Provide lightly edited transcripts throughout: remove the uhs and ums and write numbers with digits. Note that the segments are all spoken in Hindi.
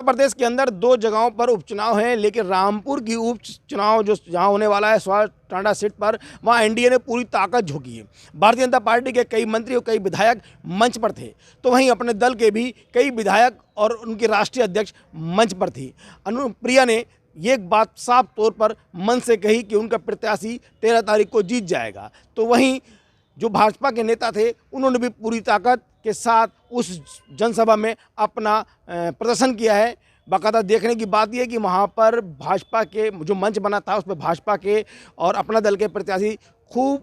उत्तर प्रदेश के अंदर 2 जगहों पर उपचुनाव हैं, लेकिन रामपुर की उपचुनाव जो जहां होने वाला है स्वार टांडा सीट पर, वहां एनडीए ने पूरी ताकत झोंकी है। भारतीय जनता पार्टी के कई मंत्री और कई विधायक मंच पर थे, तो वहीं अपने दल के भी कई विधायक और उनके राष्ट्रीय अध्यक्ष मंच पर थी। अनुप्रिया ने ये एक बात साफ तौर पर मन से कही कि उनका प्रत्याशी 13 तारीख को जीत जाएगा। तो वहीं जो भाजपा के नेता थे, उन्होंने भी पूरी ताकत के साथ उस जनसभा में अपना प्रदर्शन किया है। बाकायदा देखने की बात यह है कि वहाँ पर भाजपा के जो मंच बना था, उस पर भाजपा के और अपना दल के प्रत्याशी खूब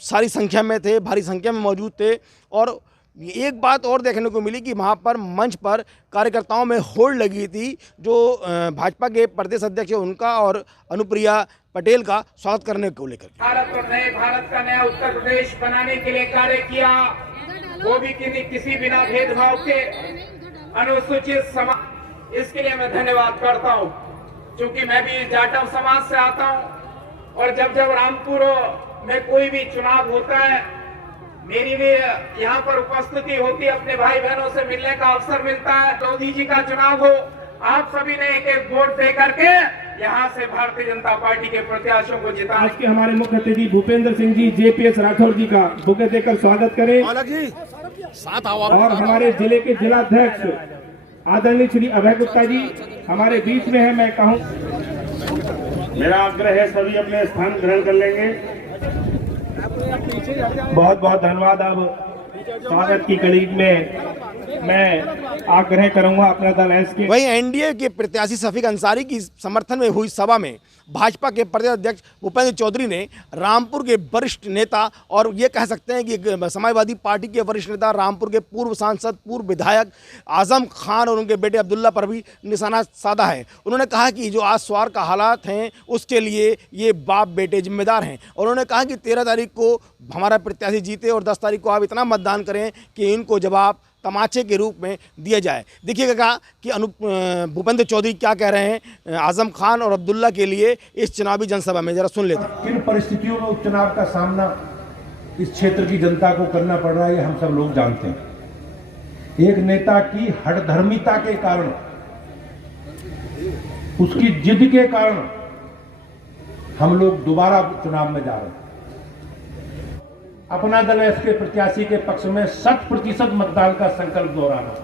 सारी संख्या में थे, भारी संख्या में मौजूद थे। और एक बात और देखने को मिली कि वहाँ पर मंच पर कार्यकर्ताओं में होड़ लगी थी, जो भाजपा के प्रदेश अध्यक्ष उनका और अनुप्रिया पटेल का स्वागत करने को लेकर भारत और नए भारत का नया उत्तर प्रदेश बनाने के लिए कार्य किया, वो भी किसी बिना भेदभाव के अनुसूचित समाज। इसके लिए मैं धन्यवाद करता हूँ, क्योंकि मैं भी जाटव समाज से आता हूँ और जब रामपुर में कोई भी चुनाव होता है, मेरी भी यहाँ पर उपस्थिति होती है, अपने भाई बहनों से मिलने का अवसर मिलता है। मोदी जी का चुनाव हो, आप सभी ने एक एक वोट दे करके यहाँ से भारतीय जनता पार्टी के प्रत्याशियों को जिता। आज के हमारे मुख्य अतिथि भूपेंद्र सिंह जी JPS राठौर जी का बुके देकर स्वागत करें। और हमारे जिले के जिलाध्यक्ष आदरणीय श्री अभय गुप्ता जी हमारे बीच में है। मैं कहूँ, मेरा आग्रह है सभी अपने स्थान ग्रहण कर लेंगे। बहुत बहुत धन्यवाद। अब स्वागत की कड़ी में मैं आग्रह करूंगा अपना दल एसके। वहीं एनडीए के प्रत्याशी शफीक अंसारी की समर्थन में हुई सभा में भाजपा के प्रदेश अध्यक्ष भूपेंद्र चौधरी ने रामपुर के वरिष्ठ नेता और ये कह सकते हैं कि समाजवादी पार्टी के वरिष्ठ नेता, रामपुर के पूर्व सांसद, पूर्व विधायक आजम खान और उनके बेटे अब्दुल्ला पर भी निशाना साधा है। उन्होंने कहा कि जो आज स्वार का हालात हैं, उसके लिए ये बाप बेटे जिम्मेदार हैं। और उन्होंने कहा कि 13 तारीख को हमारा प्रत्याशी जीते और 10 तारीख को आप इतना मतदान करें कि इनको जवाब तमाचे के रूप में दिया जाए। देखिएगा कि भूपेंद्र चौधरी क्या कह रहे हैं आजम खान और अब्दुल्ला के लिए इस चुनावी जनसभा में, जरा सुन लेते हैं। किन परिस्थितियों में उपचुनाव का सामना इस क्षेत्र की जनता को करना पड़ रहा है, ये हम सब लोग जानते हैं। एक नेता की हठधर्मिता के कारण, उसकी जिद के कारण हम लोग दोबारा चुनाव में जा रहे हैं। अपना दल इसके प्रत्याशी के पक्ष में 100% मतदान का संकल्प दोहराना।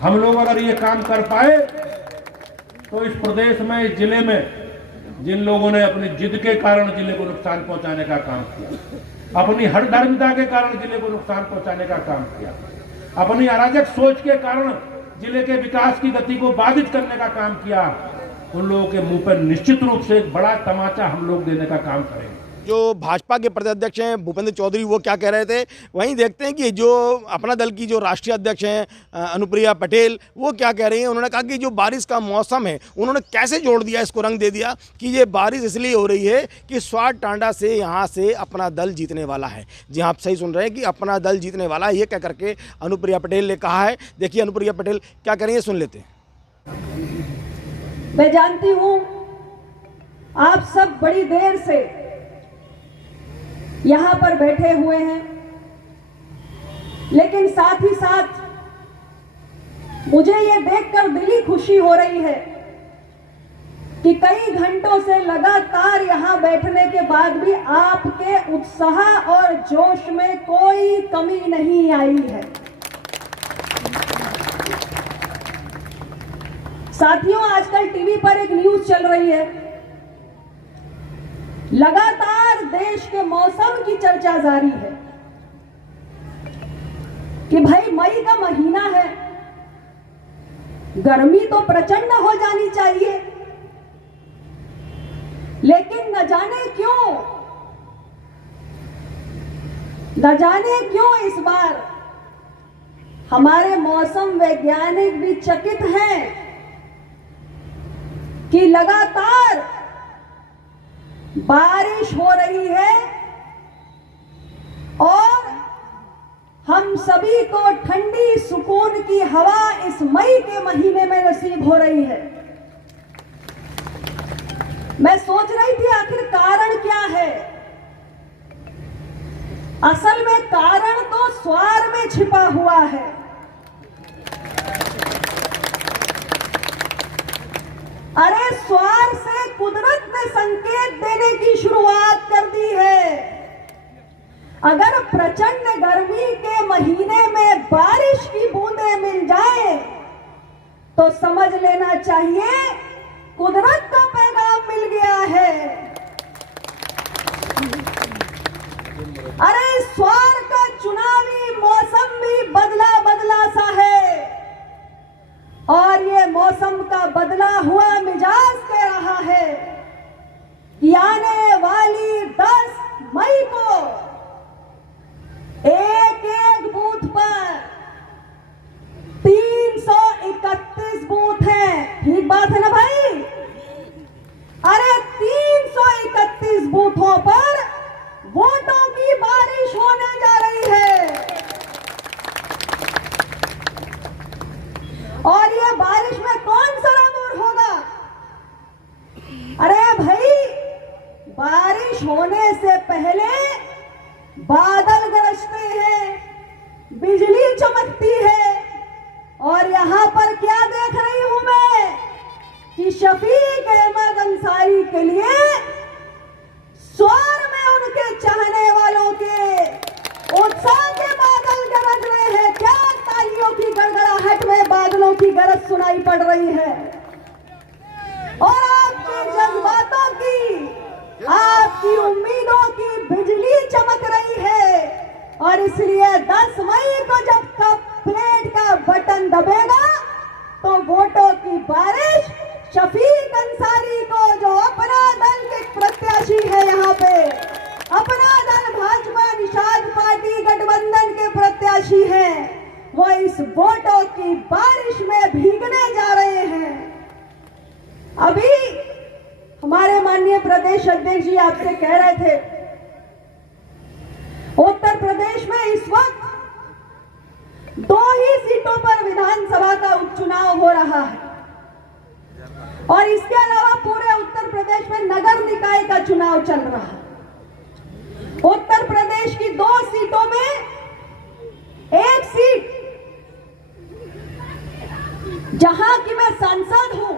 हम लोग अगर ये काम कर पाए तो इस प्रदेश में, इस जिले में जिन लोगों ने अपनी जिद के कारण जिले को नुकसान पहुंचाने का काम किया, अपनी हठधर्मिता के कारण जिले को नुकसान पहुंचाने का काम किया, अपनी अराजक सोच के कारण जिले के विकास की गति को बाधित करने का काम किया, उन लोगों के मुंह पर निश्चित रूप से एक बड़ा तमाचा हम लोग देने का काम करेंगे। जो भाजपा के प्रदेश अध्यक्ष हैं भूपेंद्र चौधरी, वो क्या कह रहे थे, वहीं देखते हैं कि जो अपना दल की जो राष्ट्रीय अध्यक्ष हैं अनुप्रिया पटेल, वो क्या कह रही हैं। उन्होंने कहा कि जो बारिश का मौसम है, उन्होंने कैसे जोड़ दिया, इसको रंग दे दिया कि ये बारिश इसलिए हो रही है कि स्वार टांडा से यहाँ से अपना दल जीतने वाला है। जी आप सही सुन रहे हैं कि अपना दल जीतने वाला है, ये कह करके अनुप्रिया पटेल ने कहा है। देखिए अनुप्रिया पटेल क्या कह रही है, सुन लेते हैं। मैं जानती हूँ आप सब बड़ी देर से यहाँ पर बैठे हुए हैं, लेकिन साथ ही साथ मुझे ये देखकर दिली खुशी हो रही है कि कई घंटों से लगातार यहाँ बैठने के बाद भी आपके उत्साह और जोश में कोई कमी नहीं आई है। साथियों, आजकल टीवी पर एक न्यूज चल रही है, लगातार देश के मौसम की चर्चा जारी है कि भाई मई का महीना है, गर्मी तो प्रचंड हो जानी चाहिए, लेकिन न जाने क्यों इस बार हमारे मौसम वैज्ञानिक भी चकित हैं कि लगातार बारिश हो रही है और हम सभी को ठंडी सुकून की हवा इस मई के महीने में नसीब हो रही है। मैं सोच रही थी आखिर कारण क्या है। असल में कारण तो स्वार में छिपा हुआ है। अरे स्वार से कुदरत ने संकेत देने की शुरुआत कर दी है। अगर प्रचंड गर्मी के महीने में बारिश की बूंदें मिल जाए तो समझ लेना चाहिए कुदरत का पैगाम मिल गया है। अरे इस स्वार का चुनावी मौसम भी बदला बदला सा है और ये मौसम का बदला हुआ मिजाज कह रहा है कि आने वाली 10 मई को एक एक बूथ पर 331 बूथ हैं। ठीक बात है ना भाई? अरे 331 बूथों पर वोटों की बारिश होने जा रही है और ये बारिश में कौन सा दूर होगा? अरे भाई, बारिश होने से पहले बादल गरजते हैं, बिजली चमकती है और यहां पर क्या देख रही हूं मैं कि शफीक अहमद अंसारी के लिए स्वार में उनके चाहने वालों के उत्साह के बादल गरज रहे हैं। क्या तालियों की गड़गड़ाहट में बादलों की गरज सुनाई पड़ रही है और आपके जज्बातों की, आपकी उम्मीदों की बिजली चमक रही है और इसलिए 10 मई को जब प्लेट का बटन दबेगा तो वोटों की बारिश शफीक अंसारी को, जो अपना दल के प्रत्याशी है, यहाँ पे अपना दल भाजपा निषाद पार्टी गठबंधन के प्रत्याशी हैं, वो इस वोटों की बारिश में भीगने जा रहे हैं। अभी हमारे माननीय प्रदेश अध्यक्ष जी आपसे कह रहे थे, उत्तर प्रदेश में इस वक्त 2 ही सीटों पर विधानसभा का उपचुनाव हो रहा है और इसके अलावा पूरे उत्तर प्रदेश में नगर निकाय का चुनाव चल रहा है। उत्तर प्रदेश की 2 सीटों में एक सीट जहां की मैं सांसद हूं,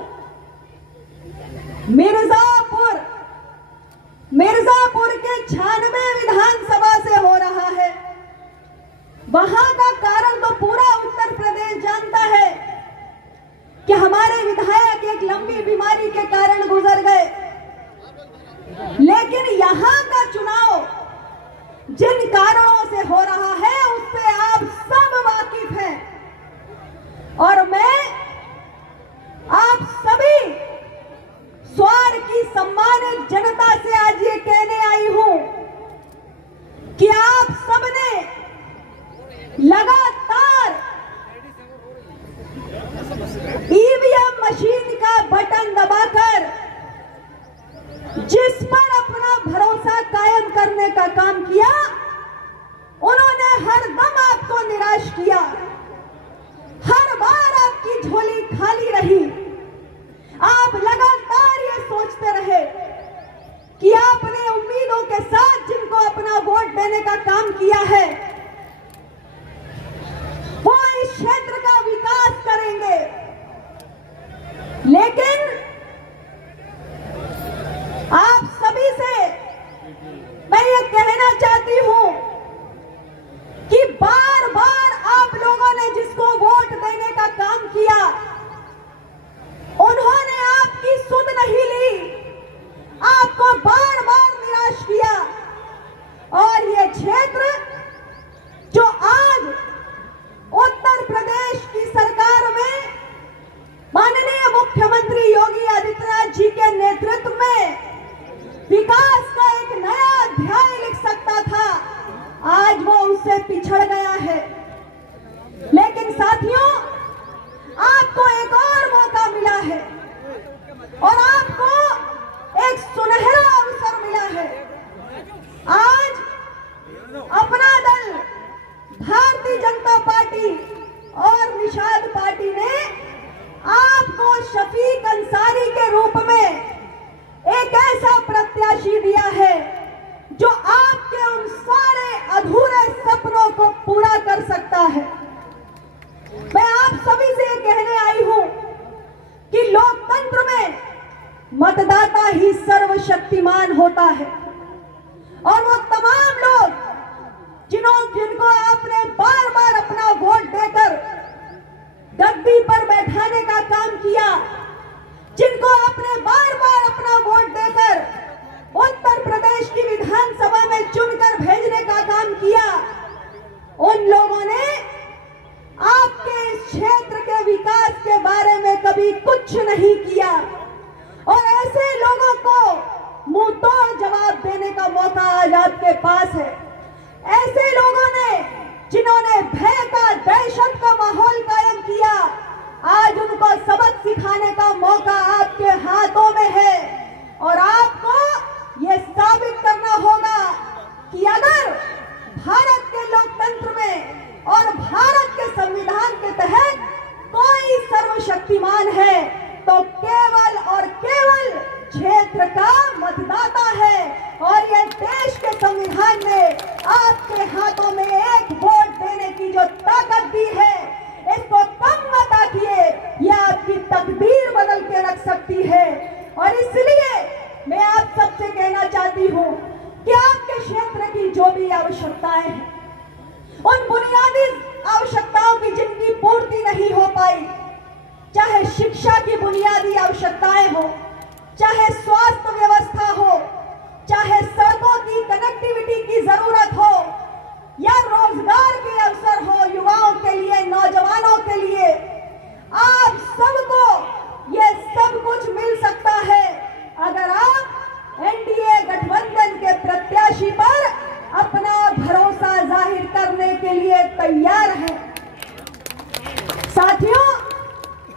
मिर्जापुर के 96 विधानसभा से हो रहा है। वहां का कारण तो पूरा उत्तर प्रदेश जानता है कि हमारे विधायक एक लंबी बीमारी के कारण गुजर गए, लेकिन यहां का चुनाव जिन कारणों से हो रहा है उससे आप सब वाकिफ हैं और मैं आप सभी स्वार की सम्मानित जनता से आज ये कहने आई हूं कि आप सबने लगातार ईवीएम मशीन का बटन दबाकर जिस पर अपना भरोसा कायम करने का काम किया, उन्होंने हर दम आपको निराश किया। हर बार आपकी झोली खाली रही। आप लगातार ये सोचते रहे कि आपने उम्मीदों के साथ जिनको अपना वोट देने का काम किया है वो इस क्षेत्र का विकास करेंगे, लेकिन आप सभी से मैं ये कहना चाहती हूं कि बार बार आप लोगों ने जिसको वोट देने का काम किया उन्होंने आपकी सुध नहीं ली, आपको बार बार निराश किया और ये क्षेत्र जो आज उत्तर प्रदेश की सरकार में माननीय मुख्यमंत्री योगी आदित्यनाथ जी के नेतृत्व में विकास का एक नया अध्याय लिख सकता था, आज वो उससे पिछड़ गया है। लेकिन साथियों, आपको एक और मौका मिला है और आपको एक सुनहरा अवसर मिला है। आज अपना दल भारतीय जनता पार्टी और निषाद पार्टी ने आपको शफीक अंसारी के रूप में एक ऐसा प्रत्याशी दिया है जो आपके उन सारे अधूरे सपनों को पूरा कर सकता है। मैं आप सभी से कहने आई हूं मतदाता ही सर्वशक्तिमान होता है। और वो तमाम लोग जिनको आपने बार बार अपना वोट देकर गद्दी पर बैठाने का काम किया, जिनको आपने बार बार अपना वोट देकर उत्तर प्रदेश की विधानसभा में चुनकर भेजने का काम किया, उन लोगों ने आपके इस क्षेत्र के विकास के बारे में कभी कुछ नहीं किया। और ऐसे लोगों को मुंह तोड़ जवाब देने का मौका आज आपके पास है। ऐसे लोगों ने जिन्होंने भय का, दहशत का माहौल कायम किया, आज उनको सबक सिखाने का मौका आपके हाथों में है। और आपको ये साबित करना होगा कि अगर भारत के लोकतंत्र में और भारत के संविधान के तहत कोई सर्वशक्तिमान है तो केवल और केवल क्षेत्र का मतदाता है। और ये देश के संविधान ने आपके हाथों में एक वोट देने की जो ताकत दी है, इसको कम मत आंकिए, यह आपकी तकदीर बदल के रख सकती है। और इसलिए मैं आप सबसे कहना चाहती हूँ कि आपके क्षेत्र की जो भी आवश्यकताएं हैं, उन बुनियादी आवश्यकताओं की जिनकी पूर्ति नहीं हो पाई, चाहे शिक्षा की बुनियादी आवश्यकताएं हो, चाहे स्वास्थ्य व्यवस्था हो, चाहे सड़कों की कनेक्टिविटी की जरूरत हो, या रोजगार के अवसर हो युवाओं के लिए, नौजवानों के लिए, आप सबको ये सब कुछ मिल सकता है अगर आप एनडीए गठबंधन के प्रत्याशी पर अपना भरोसा जाहिर करने के लिए तैयार हैं। साथियों,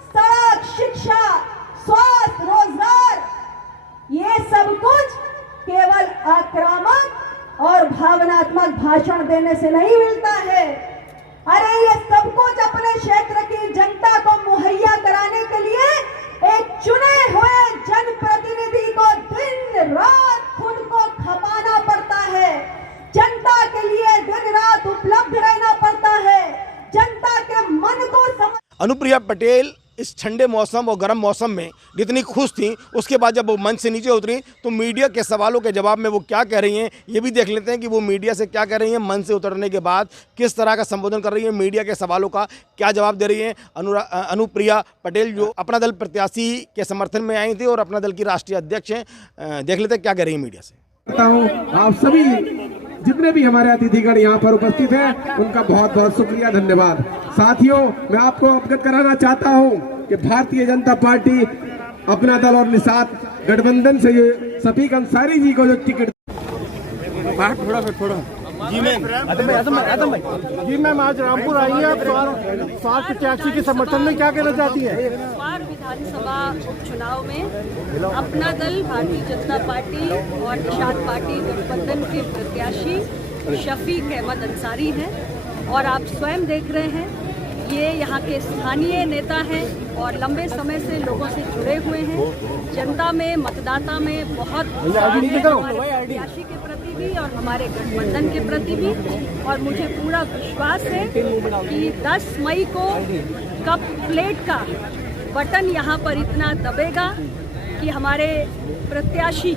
सड़क, शिक्षा, स्वास्थ्य, रोजगार, ये सब कुछ केवल आक्रामक और भावनात्मक भाषण देने से नहीं मिलता है। अरे ये सब कुछ अपने क्षेत्र की जनता को मुहैया कराने के लिए एक चुने हुए जनप्रतिनिधि को दिन रात खुद को खपाना पड़ता है, जनता के लिए दिन रात उपलब्ध रहना पड़ता है, जनता के मन को समझ। अनुप्रिया पटेल इस ठंडे मौसम और गर्म मौसम में जितनी खुश थी, उसके बाद जब वो मंच से नीचे उतरी तो मीडिया के सवालों के जवाब में वो क्या कह रही हैं, ये भी देख लेते हैं कि वो मीडिया से क्या कह रही हैं। मंच से उतरने के बाद किस तरह का संबोधन कर रही हैं, मीडिया के सवालों का क्या जवाब दे रही हैं अनुप्रिया पटेल, जो अपना दल प्रत्याशी के समर्थन में आई थी और अपना दल की राष्ट्रीय अध्यक्ष हैं। देख लेते हैं क्या कह रही हैं मीडिया से। आप सभी जितने भी हमारे अतिथिगण यहाँ पर उपस्थित हैं, उनका बहुत बहुत शुक्रिया, धन्यवाद। साथियों, मैं आपको अवगत कराना चाहता हूँ कि भारतीय जनता पार्टी, अपना दल और निषाद गठबंधन से शफीक अंसारी जी को जो टिकट जी मैम आज रामपुर आई है, स्वास्थ्य प्रत्याशी के समर्थन में क्या कहना चाहती है? स्वार विधानसभा उपचुनाव में अपना दल भारतीय जनता पार्टी और निषाद पार्टी गठबंधन के प्रत्याशी शफीक अहमद अंसारी हैं और आप स्वयं देख रहे हैं ये यहाँ के स्थानीय नेता हैं और लंबे समय से लोगों से जुड़े हुए हैं। जनता में, मतदाता में बहुत प्रत्याशी के प्रति भी और हमारे गठबंधन के प्रति भी, और मुझे पूरा विश्वास है कि 10 मई को कप प्लेट का बटन यहाँ पर इतना दबेगा कि हमारे प्रत्याशी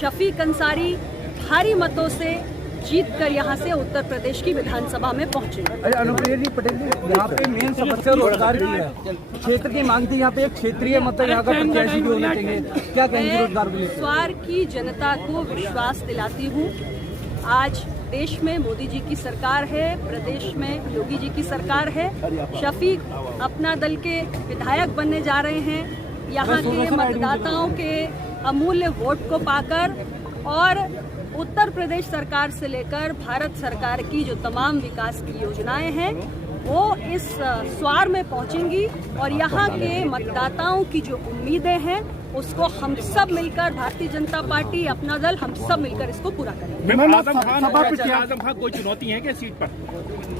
शफीक अंसारी भारी मतों से जीत कर यहाँ से उत्तर प्रदेश की विधानसभा में पहुंचे। अनुप्रिया जी पटेल जी, यहाँ पे मेन समस्या रोजगार की है, क्षेत्र की मांग थी यहाँ पे एक क्षेत्रीय मतलब यहाँ का प्रत्याशी भी होना चाहिए, क्या कहेंगे रोजगार को लेकर? स्वार की जनता को विश्वास दिलाती हूँ, आज देश में मोदी जी की सरकार है, प्रदेश में योगी जी की सरकार है। शफीक अपना दल के विधायक बनने जा रहे हैं, यहाँ के मतदाताओं के अमूल्य वोट को पाकर, और उत्तर प्रदेश सरकार से लेकर भारत सरकार की जो तमाम विकास की योजनाएं हैं वो इस स्वार में पहुंचेंगी और यहाँ के मतदाताओं की जो उम्मीदें हैं उसको हम सब मिलकर, भारतीय जनता पार्टी, अपना दल, हम सब मिलकर इसको पूरा करेंगे। आजम खान कोई चुनौती है क्या सीट पर?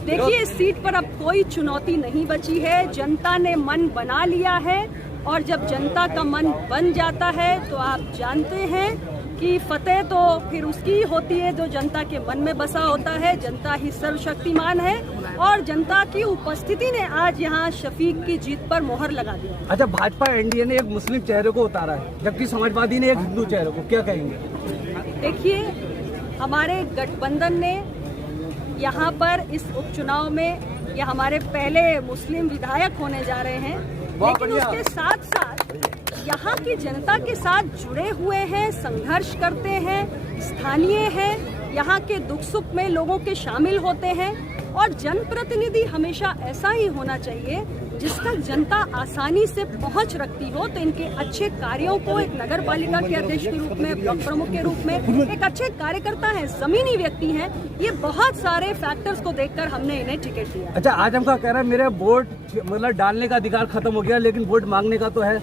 देखिए, इस सीट पर अब कोई चुनौती नहीं बची है, जनता ने मन बना लिया है और जब जनता का मन बन जाता है तो आप जानते हैं कि फतेह तो फिर उसकी होती है जो जनता के मन में बसा होता है। जनता ही सर्वशक्तिमान है और जनता की उपस्थिति ने आज यहाँ शफीक की जीत पर मोहर लगा दी। अच्छा, भाजपा एनडीए ने एक मुस्लिम चेहरे को उतारा है, जबकि समाजवादी ने एक हिंदू चेहरे को, क्या कहेंगे? देखिए, हमारे गठबंधन ने यहाँ पर इस उपचुनाव में, ये हमारे पहले मुस्लिम विधायक होने जा रहे हैं, लेकिन उसके साथ साथ यहाँ की जनता के साथ जुड़े हुए हैं, संघर्ष करते हैं, स्थानीय हैं, यहाँ के दुख सुख में लोगों के शामिल होते हैं। और जनप्रतिनिधि हमेशा ऐसा ही होना चाहिए जिस तक जनता आसानी से पहुंच रखती हो। तो इनके अच्छे कार्यों को एक नगर पालिका के अध्यक्ष के रूप में, ब्लॉक प्रमुख के रूप में, एक अच्छे कार्यकर्ता हैं, जमीनी व्यक्ति हैं, ये बहुत सारे फैक्टर्स को देखकर हमने इन्हें टिकट दिया। अच्छा, आजम का कह रहा है मेरे वोट मतलब डालने का अधिकार खत्म हो गया, लेकिन वोट मांगने का तो है,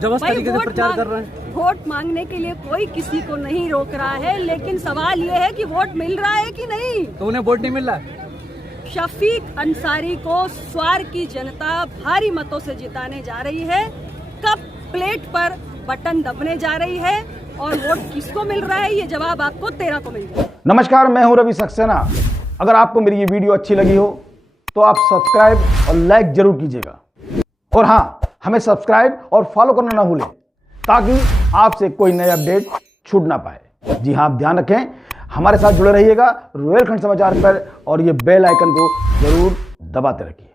जबरदस्त तरीके से प्रचार कर रहे हैं। वोट मांगने के लिए कोई किसी को नहीं रोक रहा है, लेकिन सवाल ये है कि वोट मिल रहा है कि नहीं। तो उन्हें वोट नहीं मिल रहा है। शफीक अंसारी को स्वार की जनता भारी मतों से जिताने जा रही है। कब प्लेट पर बटन दबने जा रही है और वोट किसको मिल रहा है, ये जवाब आपको 13 को मिलेगा। नमस्कार, मैं हूं रवि सक्सेना। अगर आपको मेरी ये वीडियो अच्छी लगी हो तो आप सब्सक्राइब और लाइक जरूर कीजिएगा। और हाँ, हमें सब्सक्राइब और फॉलो करना ना भूलें ताकि आपसे कोई नया अपडेट छूट ना पाए। जी हाँ, आप ध्यान रखें, हमारे साथ जुड़े रहिएगा रुहेलखंड समाचार पर और ये बेल आइकन को जरूर दबाते रखिए।